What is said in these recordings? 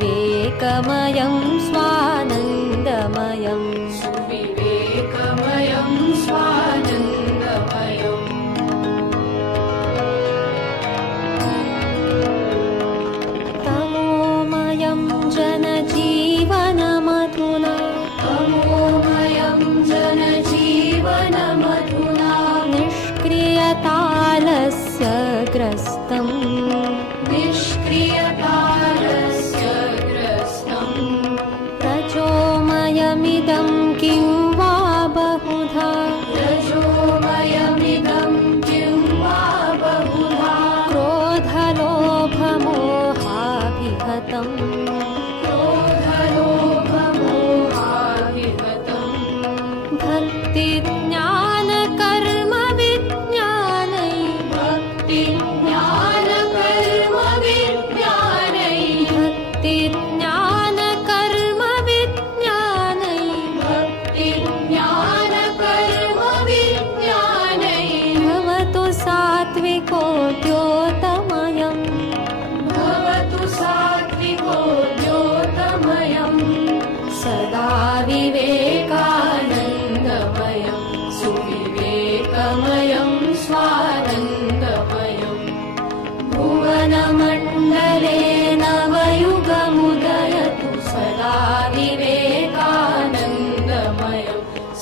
सुविवेकमयं स्वानन्दमयं सुविवेकमयं स्वानन्दमयम् तमोमयं जनजीवनमधुना तमोमयं जनजीवनमधुना निष्क्रियतालस्य ग्रस्तम् निष्क्रियतालस्य ग्रस्तम् रजोमयमिदं किं वा बहुधा रजोमयमिदं किं वा बहुधा क्रोधलोभमोहाभिहतम् क्रोधलोभमोहाभिहतम् भक्तिज्ञानकर्मविज्ञानै भक्तिज्ञानकर्मविज्ञानै भक्तिज्ञानकर्मविज्ञानै भक्तिज्ञानकर्मविज्ञानै भवतु सात्विको द्योतमयम् भवतु सात्विको द्योतमयम् सदा विवेकानन्दमयं सुविवेकमयं स्वानन्दमयम् भुवनमण्डले नवयुगमुदयतु सदा विवेकानन्दमयं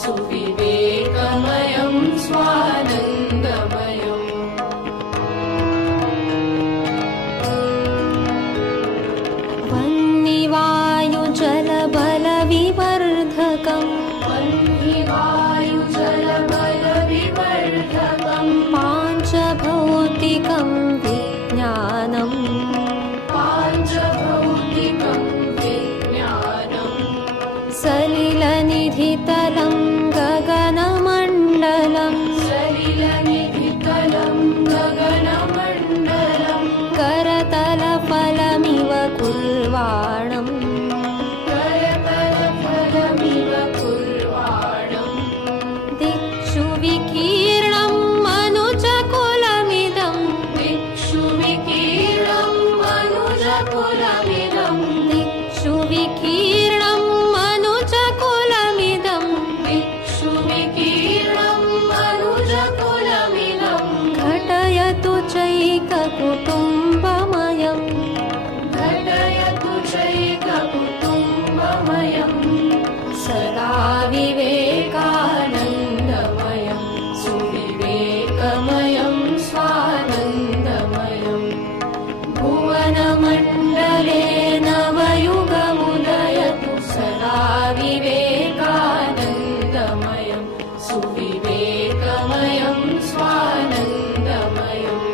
सुविवेकमयं स्वानन्दमयम् वह्निवायुजलबलविवर्धकम् वह्निवायुजलबलविवर्धकम् पाञ्चभौतिकं विज्ञानम् पाञ्चभौतिकं विज्ञानम् सलिलनिधितलं गगनमण्डलम् सलिलनिधितलं गगनमण्डलम् करतलफलमिव कुर्वाणम् करतलफलमिव कुर्वाणम् दिक्षु विकीर्णं मनुजकुलमिदं दिक्षु विकीर्णं मनुजकुलमिदम् दिक्षु विकीर्णं मनुजकुलमिदं दिक्षु विकीर्णं मनुजकुलमिदम् घटयतु चैककुटुम्बमयम् घटयतु चैककुटुम्बमयम् सदा विवेकानन्दमयं सुविवेकमयं स्वानन्दमयम् भुवनमण्डले नवयुगमुदयतु सदा विवेकानन्दमयं सुविवेकमयं स्वानन्दमयम्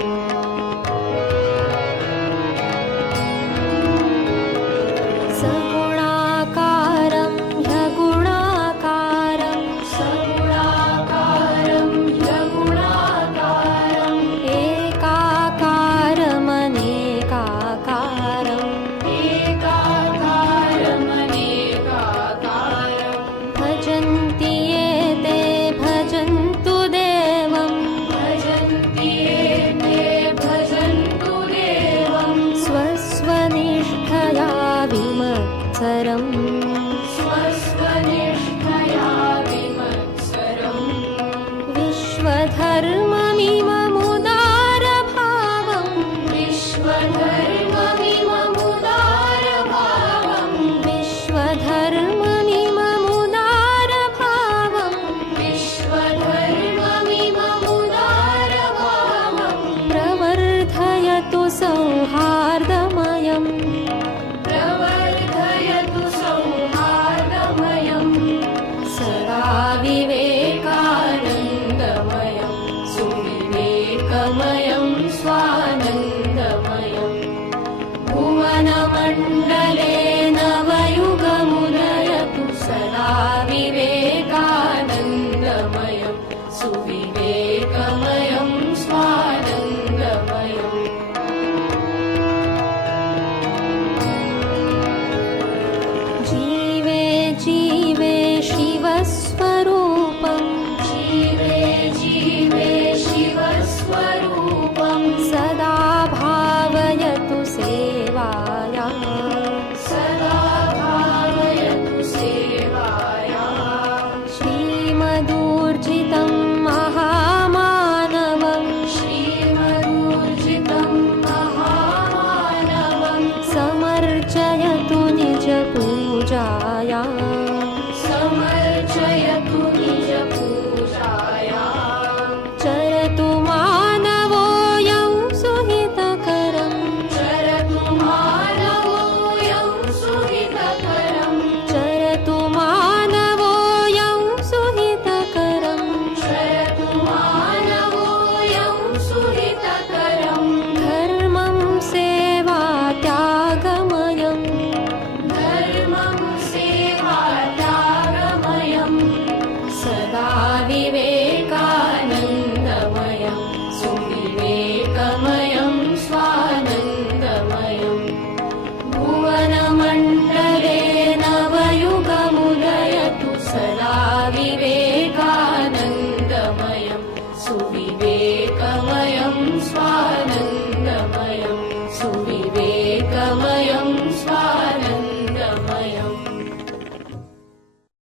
सगुणाकारं ह्यगुणाकारं सगुणाकारं ह्यगुणाकारम् एकाकारमनेकाकारम् एकाकारमनेकाकारम् भजन्ति ये ते भजन्तु देवम् भजन्ति ये ते भजन्तु देवम् स्वस्वनिष्ठया विमत्सरम् स्वस्वनिष्ठया विमत्सरम् विश्वधर्ममिममुदारभावम् विश्वधर्ममिममुदारभावम् विश्वधर्ममिममुदारभावम् विश्वधर्ममिममुदारभावम् प्रवर्धयतु सौहार्दमयम्